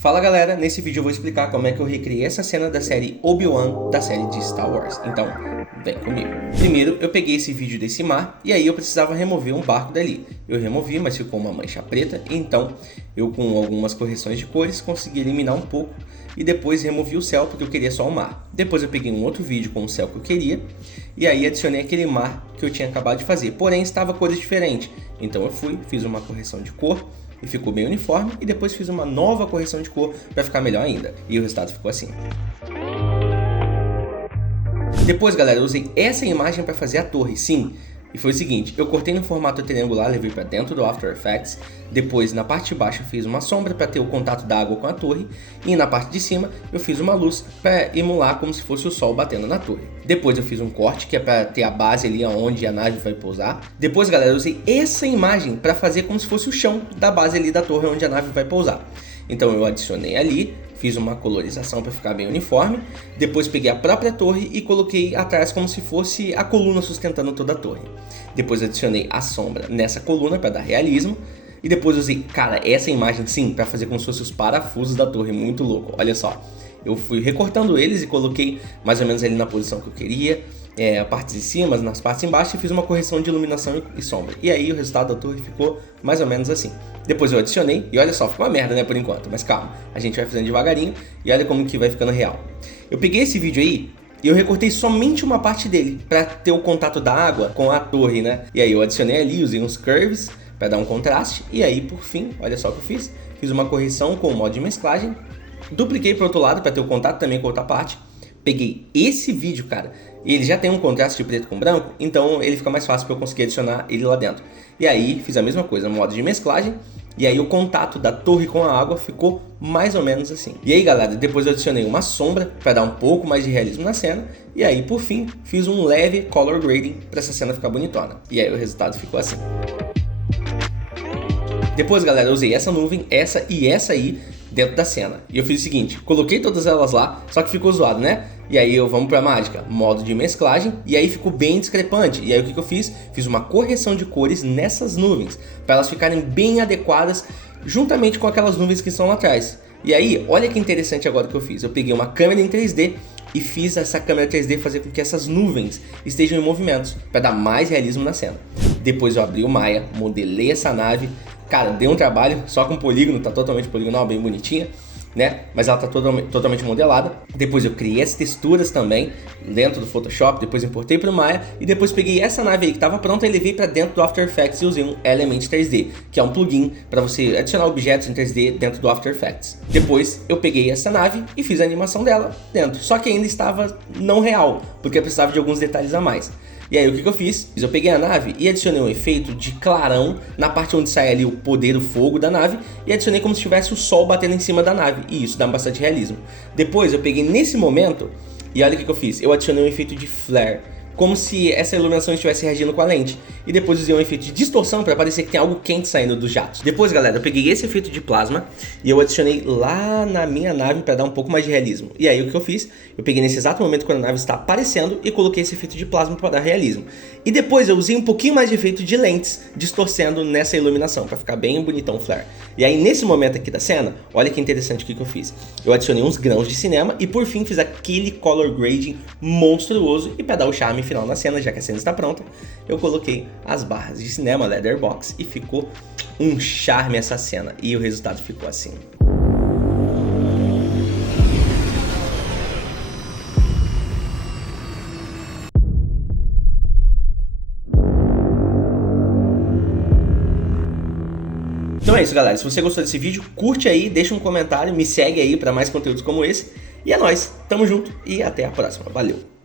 Fala galera, nesse vídeo eu vou explicar como é que eu recriei essa cena da série Obi-Wan da série de Star Wars, então vem comigo. Primeiro eu peguei esse vídeo desse mar e aí eu precisava remover um barco dali. Eu removi, mas ficou uma mancha preta, então eu com algumas correções de cores consegui eliminar um pouco e depois removi o céu porque eu queria só o mar. Depois eu peguei um outro vídeo com o céu que eu queria e aí adicionei aquele mar que eu tinha acabado de fazer, porém estava cores diferentes, então eu fiz uma correção de cor e ficou bem uniforme, e depois fiz uma nova correção de cor para ficar melhor ainda, e o resultado ficou assim. Depois galera, eu usei essa imagem para fazer a torre, sim, e foi o seguinte, eu cortei no formato triangular, levei para dentro do After Effects, depois na parte de baixo eu fiz uma sombra para ter o contato da água com a torre, e na parte de cima eu fiz uma luz para emular como se fosse o sol batendo na torre. Depois eu fiz um corte que é para ter a base ali onde a nave vai pousar. Depois galera, eu usei essa imagem para fazer como se fosse o chão da base ali da torre onde a nave vai pousar. Então eu adicionei ali, fiz uma colorização para ficar bem uniforme, depois peguei a própria torre e coloquei atrás como se fosse a coluna sustentando toda a torre. Depois adicionei a sombra nessa coluna para dar realismo, e depois usei, cara, essa imagem sim, para fazer como se fosse os parafusos da torre, muito louco, olha só. Eu fui recortando eles e coloquei mais ou menos ali na posição que eu queria, a parte de cima, nas partes embaixo, e fiz uma correção de iluminação e sombra. E aí o resultado da torre ficou mais ou menos assim. Depois eu adicionei, e olha só, ficou uma merda né, por enquanto, mas calma, a gente vai fazendo devagarinho e olha como que vai ficando real. Eu peguei esse vídeo aí e eu recortei somente uma parte dele, para ter o contato da água com a torre, né? E aí eu adicionei ali, usei uns curves para dar um contraste, e aí por fim, olha só o que eu fiz uma correção com o modo de mesclagem, dupliquei para o outro lado para ter o contato também com outra parte, peguei esse vídeo, cara, e ele já tem um contraste de preto com branco, então ele fica mais fácil para eu conseguir adicionar ele lá dentro. E aí fiz a mesma coisa, modo de mesclagem, e aí o contato da torre com a água ficou mais ou menos assim. E aí galera, depois eu adicionei uma sombra para dar um pouco mais de realismo na cena, e aí por fim fiz um leve color grading para essa cena ficar bonitona. E aí o resultado ficou assim. Depois galera, eu usei essa nuvem, essa e essa aí dentro da cena. E eu fiz o seguinte, coloquei todas elas lá, só que ficou zoado, né? E aí vamos pra mágica, modo de mesclagem, e aí ficou bem discrepante. E aí o que eu fiz? Fiz uma correção de cores nessas nuvens, para elas ficarem bem adequadas, juntamente com aquelas nuvens que estão lá atrás. E aí, olha que interessante agora que eu fiz. Eu peguei uma câmera em 3D e fiz essa câmera 3D fazer com que essas nuvens estejam em movimentos, para dar mais realismo na cena. Depois eu abri o Maya, modelei essa nave. Cara, deu um trabalho, só com polígono, tá totalmente poligonal, bem bonitinha, né? Mas ela tá totalmente modelada. Depois eu criei as texturas também dentro do Photoshop, depois importei para o Maya e depois peguei essa nave aí que estava pronta e levei para dentro do After Effects e usei um Element 3D, que é um plugin para você adicionar objetos em 3D dentro do After Effects. Depois eu peguei essa nave e fiz a animação dela dentro, só que ainda estava não real, porque eu precisava de alguns detalhes a mais. E aí o que eu fiz? Eu peguei a nave e adicionei um efeito de clarão na parte onde sai ali o poder, o fogo da nave, e adicionei como se tivesse o sol batendo em cima da nave, e isso dá bastante realismo. Depois eu peguei nesse momento e olha o que eu fiz, eu adicionei um efeito de flare, como se essa iluminação estivesse reagindo com a lente. E depois usei um efeito de distorção para parecer que tem algo quente saindo dos jatos. Depois galera, eu peguei esse efeito de plasma e eu adicionei lá na minha nave para dar um pouco mais de realismo. E aí o que eu fiz? Eu peguei nesse exato momento quando a nave está aparecendo e coloquei esse efeito de plasma para dar realismo. E depois eu usei um pouquinho mais de efeito de lentes distorcendo nessa iluminação para ficar bem bonitão o flare. E aí nesse momento aqui da cena, olha que interessante o que eu fiz. Eu adicionei uns grãos de cinema e por fim fiz aquele color grading monstruoso, e para dar o charme final na cena, já que a cena está pronta, eu coloquei as barras de cinema Leatherbox e ficou um charme essa cena, e o resultado ficou assim. Então é isso galera, se você gostou desse vídeo, curte aí, deixa um comentário, me segue aí para mais conteúdos como esse, e é nóis, tamo junto e até a próxima, valeu!